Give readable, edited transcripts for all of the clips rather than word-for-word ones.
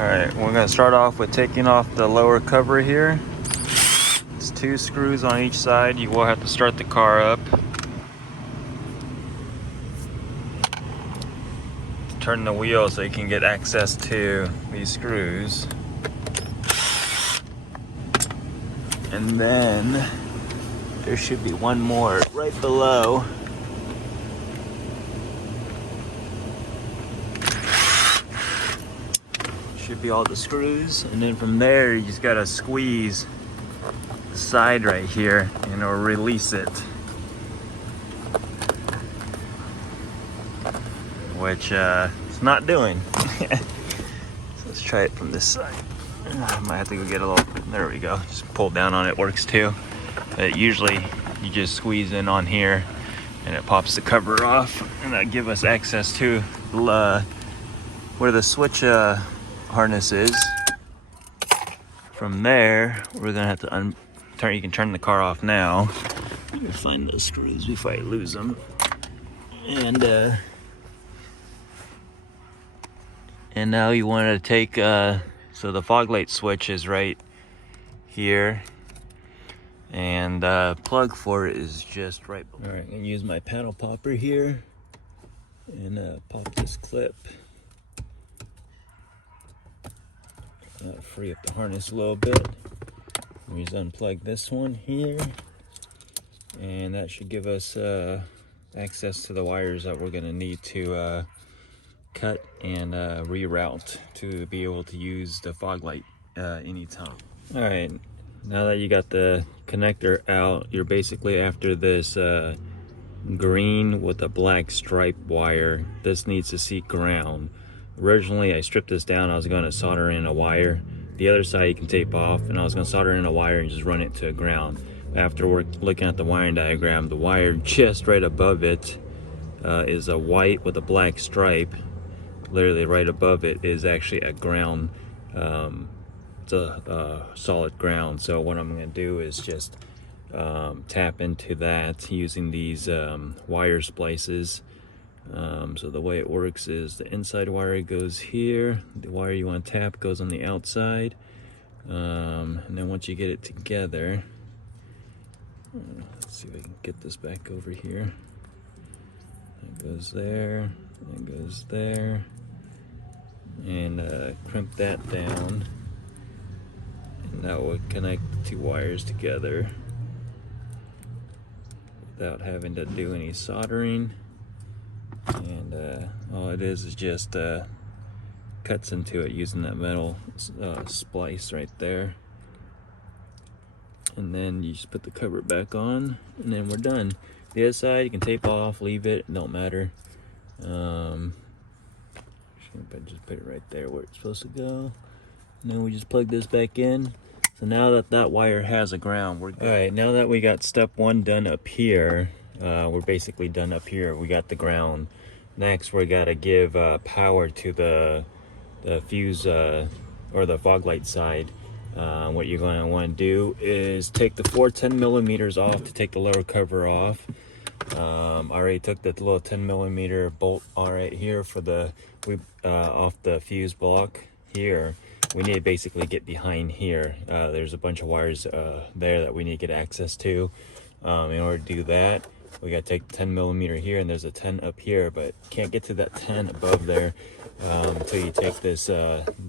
Alright, we're going to start off with taking off the lower cover here. It's 2 screws on each side. You will have to start the car up. Turn the wheel so you can get access to these screws. And then there should be one more right below. Should be all the screws, and then from there you just gotta squeeze the side right here and it'll release it, which it's not doing. So let's try it from this side. I might have to go get a little, there we go, just pull down on it, works too. But usually you just squeeze in on here and it pops the cover off, and that gives us access to where the switch harness is. From there, we're gonna have to turn. You can turn the car off now. Let me find those screws before I lose them. And now you want to take. So the fog light switch is right here, and plug for it is just right. All right, I'm gonna use my paddle popper here and pop this clip. Free up the harness a little bit. We just unplug this one here, and that should give us access to the wires that we're going to need to cut and reroute to be able to use the fog light anytime. All right, now that you got the connector out, you're basically after this green with a black stripe wire. This needs to see ground. Originally, I stripped this down. I was going to solder in a wire. The other side you can tape off, and I was going to solder in a wire and just run it to ground. After we're looking at the wiring diagram, the wire just right above it is a white with a black stripe. Literally right above it is actually a ground. It's a solid ground. So what I'm going to do is just tap into that using these wire splices. So the way it works is the inside wire goes here, the wire you want to tap goes on the outside, and then once you get it together, let's see if I can get this back over here. It goes there, it goes there, and crimp that down, and that would connect the 2 wires together without having to do any soldering. And all it is just cuts into it using that metal splice right there, and then you just put the cover back on, and then we're done. The other side you can tape off, leave it, don't matter. Just put it right there where it's supposed to go, and then we just plug this back in. So now that that wire has a ground, we're good. All right, now that we got step 1 done up here, we're basically done up here. We got the ground. Next, we gotta give power to the fuse or the fog light side. What you're gonna want to do is take the 4 10mm off to take the lower cover off. I already took the little 10mm bolt right here for the off the fuse block here. We need to basically get behind here. There's a bunch of wires there that we need to get access to. In order to do that, we gotta take the 10mm here, and there's a 10 up here, but can't get to that 10 above there until you take this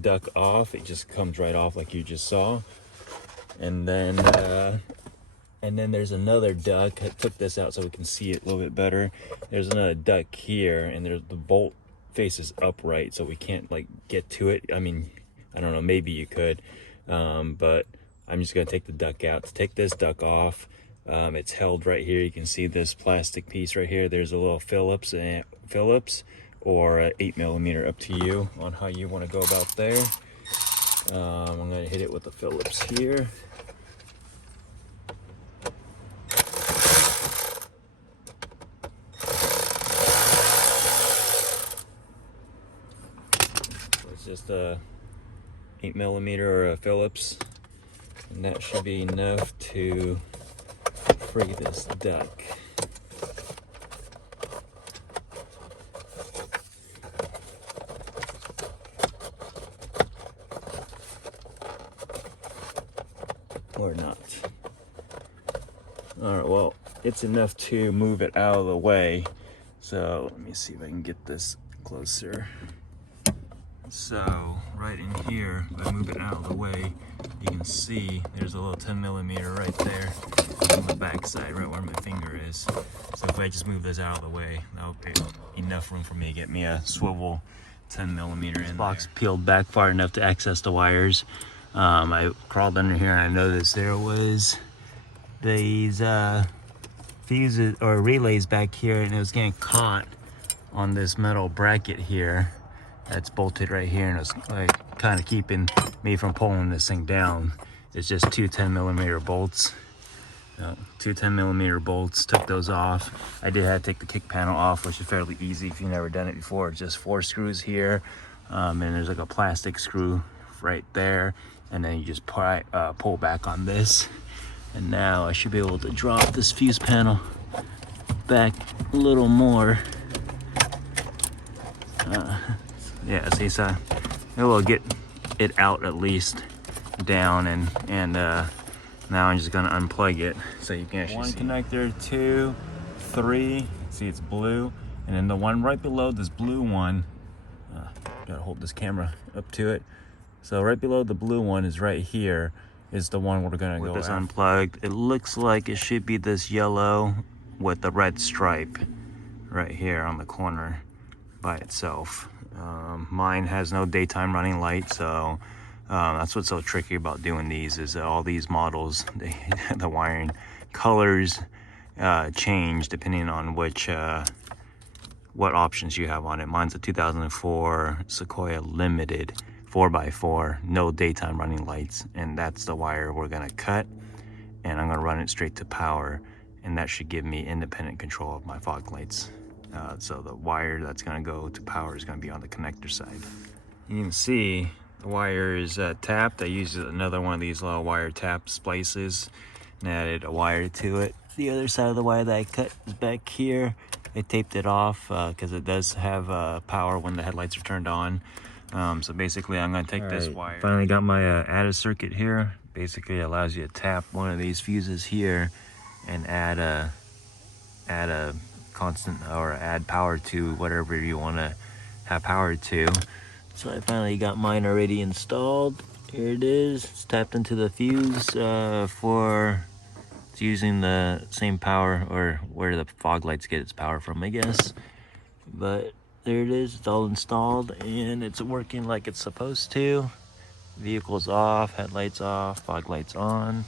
duck off. It just comes right off like you just saw. And then there's another duck. I took this out so we can see it a little bit better. There's another duck here, and there's the bolt faces upright, so we can't like get to it. I mean, I don't know, maybe you could, but I'm just gonna take the duck out. To take this duck off, it's held right here. You can see this plastic piece right here. There's a little Phillips or 8mm, up to you on how you want to go about there. I'm going to hit it with the Phillips here. It's just a 8mm or a Phillips, and that should be enough to free this duck. or not. All right, well, it's enough to move it out of the way. So let me see if I can get this closer. So right in here, if I move it out of the way, you can see there's a little 10mm right there on the back side, right where my finger is. So if I just move this out of the way, that'll be enough room for me to get me a swivel 10mm in. This box peeled back far enough to access the wires. I crawled under here and I noticed there was these fuses or relays back here, and it was getting caught on this metal bracket here that's bolted right here, and it's like kind of keeping me from pulling this thing down. It's just two 10mm bolts. Two 10mm bolts, took those off. I did have to take the kick panel off, which is fairly easy if you've never done it before. It's just 4 screws here, and there's like a plastic screw right there, and then you just pull back on this. And now I should be able to drop this fuse panel back a little more. Yeah, see, so we'll get it out at least down, and now I'm just gonna unplug it so you can actually see. 1 connector, 2, 3. See, it's blue, and then the one right below this blue one. Gotta hold this camera up to it. So right below the blue one is right here. Is the one we're gonna go with this unplugged. It looks like it should be this yellow with the red stripe right here on the corner by itself. Mine has no daytime running light, so that's what's so tricky about doing these, is that all these models, the wiring colors change depending on which what options you have on it. Mine's a 2004 Sequoia Limited 4x4, no daytime running lights, and that's the wire we're gonna cut, and I'm gonna run it straight to power, and that should give me independent control of my fog lights. So the wire that's gonna go to power is gonna be on the connector side. You can see the wire is tapped. I used another one of these little wire tap splices and added a wire to it. The other side of the wire that I cut is back here. I taped it off because it does have power when the headlights are turned on. So basically I'm gonna take this wire. Finally got my added circuit here. Basically allows you to tap one of these fuses here and add a constant, or add power to whatever you want to have power to. So I finally got mine already installed. Here it is. It's tapped into the fuse for it's using the same power, or where the fog lights get its power from, I guess. But there it is. It's all installed and it's working like it's supposed to. Vehicle's off, headlights off, fog lights on.